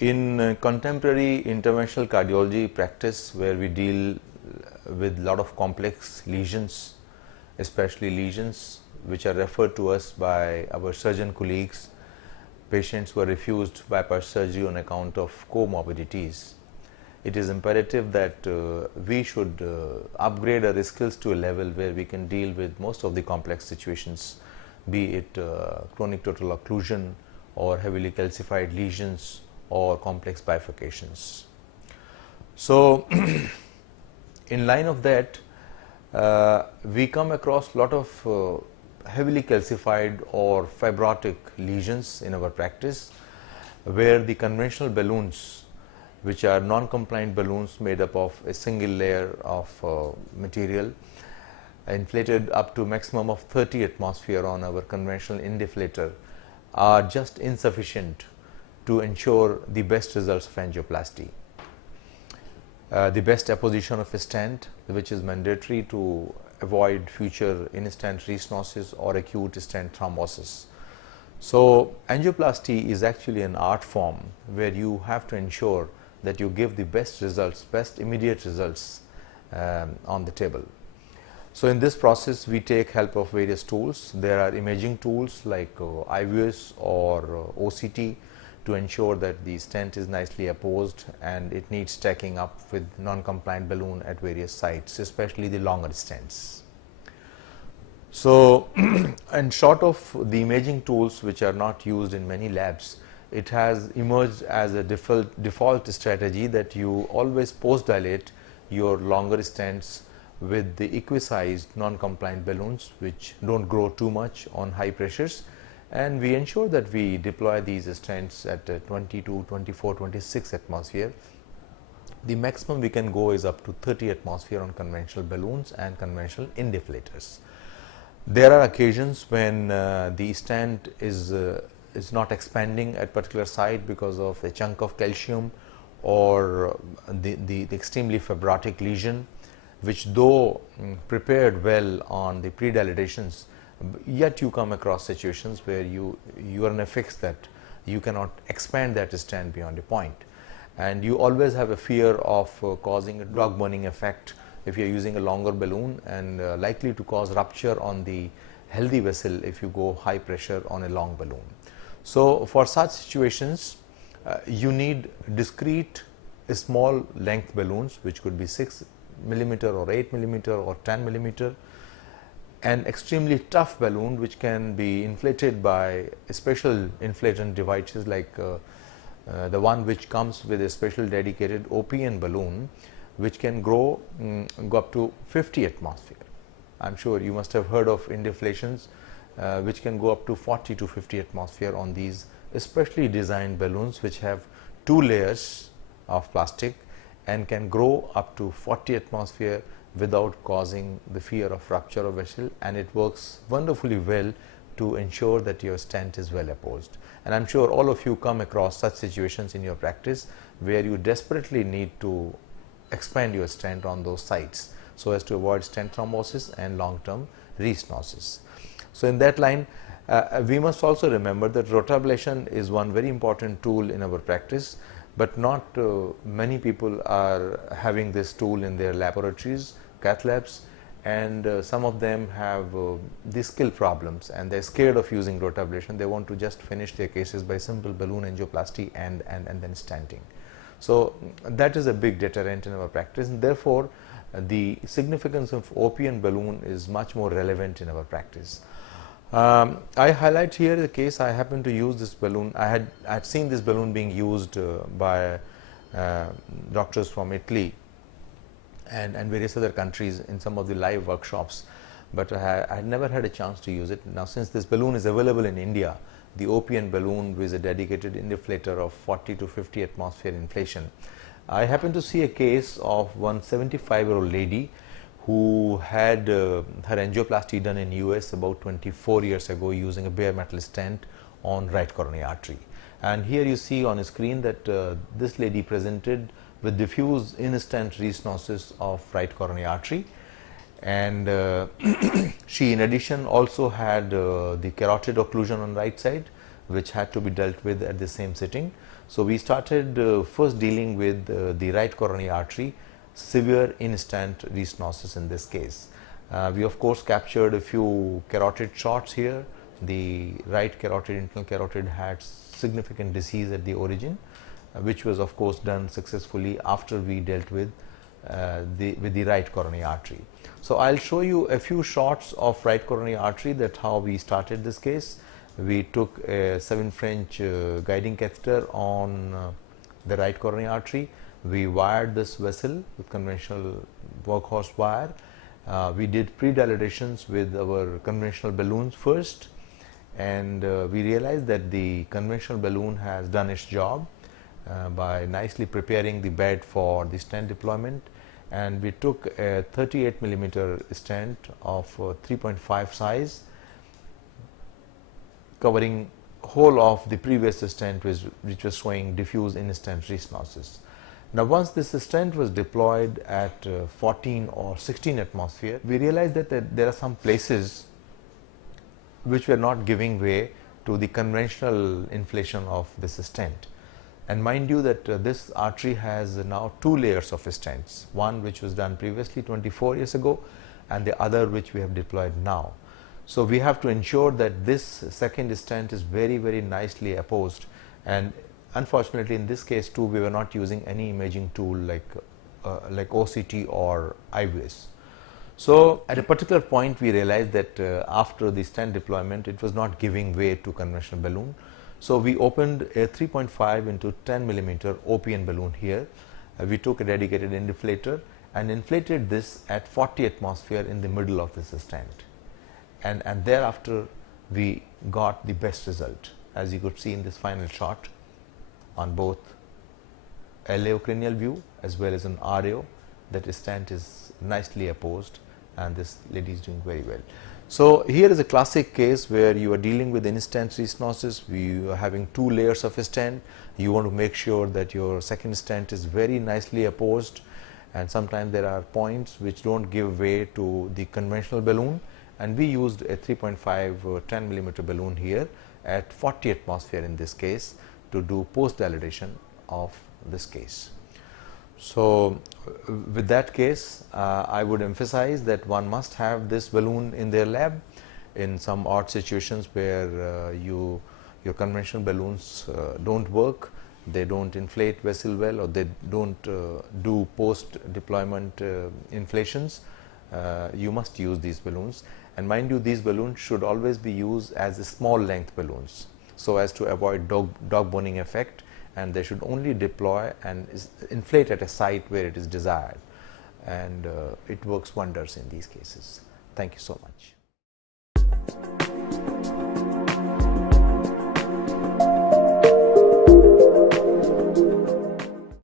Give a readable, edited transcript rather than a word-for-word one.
In contemporary interventional cardiology practice, where we deal with a lot of complex lesions, especially lesions which are referred to us by our surgeon colleagues, patients who are refused bypass surgery on account of comorbidities, it is imperative that we should upgrade our skills to a level where we can deal with most of the complex situations, be it chronic total occlusion or heavily calcified lesions or complex bifurcations. So in line of that, we come across a lot of heavily calcified or fibrotic lesions in our practice, where the conventional balloons, which are non-compliant balloons made up of a single layer of material inflated up to maximum of 30 atmosphere on our conventional indeflator, are just insufficient to ensure the best results of angioplasty. The best apposition of a stent, which is mandatory to avoid future in-stent restenosis or acute stent thrombosis. So angioplasty is actually an art form where you have to ensure that you give the best results, best immediate results on the table. So in this process, we take help of various tools. There are imaging tools like IVS or OCT to ensure that the stent is nicely apposed and it needs stacking up with non-compliant balloon at various sites, especially the longer stents. So and short of the imaging tools, which are not used in many labs, it has emerged as a default strategy that you always post-dilate your longer stents with the equisized non-compliant balloons, which don't grow too much on high pressures, and we ensure that we deploy these stents at 22, 24, 26 atmosphere. The maximum we can go is up to 30 atmosphere on conventional balloons and conventional indeflators. There are occasions when the stent is not expanding at particular site because of a chunk of calcium or the extremely fibrotic lesion, which though prepared well on the pre-dilatations, yet you come across situations where you are in a fix that you cannot expand that stent beyond a point, and you always have a fear of causing a drug burning effect if you are using a longer balloon, and likely to cause rupture on the healthy vessel if you go high pressure on a long balloon. So for such situations, you need discrete small length balloons, which could be 6 millimeter or 8 millimeter or 10 millimeter, an extremely tough balloon which can be inflated by special inflatant devices like the one which comes with a special dedicated OPN balloon, which can go up to 50 atmosphere. I'm sure you must have heard of indeflations which can go up to 40 to 50 atmosphere on these specially designed balloons, which have 2 layers of plastic and can grow up to 40 atmosphere without causing the fear of rupture of vessel, and it works wonderfully well to ensure that your stent is well apposed. And I'm sure all of you come across such situations in your practice where you desperately need to expand your stent on those sites so as to avoid stent thrombosis and long-term restenosis. So in that line, we must also remember that rotablation is one very important tool in our practice, but not many people are having this tool in their laboratories, cath labs, and some of them have the skill problems and they're scared of using rotablation. They want to just finish their cases by simple balloon angioplasty and then stenting. So that is a big deterrent in our practice, and therefore the significance of OPN balloon is much more relevant in our practice. I highlight here the case. I happen to use this balloon. I had seen this balloon being used by doctors from Italy and various other countries in some of the live workshops, but I had never had a chance to use it. Now, since this balloon is available in India, the OPN balloon with a dedicated indeflator of 40 to 50 atmosphere inflation, I happened to see a case of one 75-year-old lady who had her angioplasty done in US about 24 years ago using a bare metal stent on right coronary artery. And here you see on a screen that this lady presented with diffuse in-stent restenosis of right coronary artery, and she in addition also had the carotid occlusion on right side, which had to be dealt with at the same sitting. So we started first dealing with the right coronary artery, severe in-stent restenosis in this case. We of course captured a few carotid shots here. The right carotid, internal carotid, had significant disease at the origin, which was of course done successfully after we dealt with the right coronary artery. So I'll show you a few shots of right coronary artery, that how we started this case. We took a 7 French guiding catheter on the right coronary artery. We wired this vessel with conventional workhorse wire. We did pre-dilatations with our conventional balloons first, and we realized that the conventional balloon has done its job by nicely preparing the bed for the stent deployment. And we took a 38 millimeter stent of 3.5 size, covering whole of the previous stent, which was showing diffuse in-stent restenosis. Now once this stent was deployed at 14 or 16 atmosphere, we realized that there are some places which were not giving way to the conventional inflation of this stent. And mind you that this artery has now 2 layers of stents, one which was done previously 24 years ago, and the other which we have deployed now. So we have to ensure that this second stent is very, very nicely apposed, and unfortunately in this case too we were not using any imaging tool like OCT or IVS. So at a particular point we realized that after the stent deployment it was not giving way to conventional balloon. So we opened a 3.5 into 10 millimeter OPN balloon here. We took a dedicated inflator and inflated this at 40 atmosphere in the middle of this stent. And thereafter we got the best result, as you could see in this final shot on both LAO-cranial view as well as an RAO, that stent is nicely apposed and this lady is doing very well. So here is a classic case where you are dealing with in-stent restenosis. We are having 2 layers of a stent. You want to make sure that your second stent is very nicely apposed, and sometimes there are points which don't give way to the conventional balloon, and we used a 3.5 or 10 millimeter balloon here at 40 atmosphere in this case to do post dilatation of this case. So with that case, I would emphasize that one must have this balloon in their lab in some odd situations where your conventional balloons don't work, they don't inflate vessel well, or they don't do post deployment inflations. You must use these balloons, and mind you, these balloons should always be used as small length balloons so as to avoid dog boning effect, and they should only deploy and inflate at a site where it is desired, and it works wonders in these cases. Thank you so much.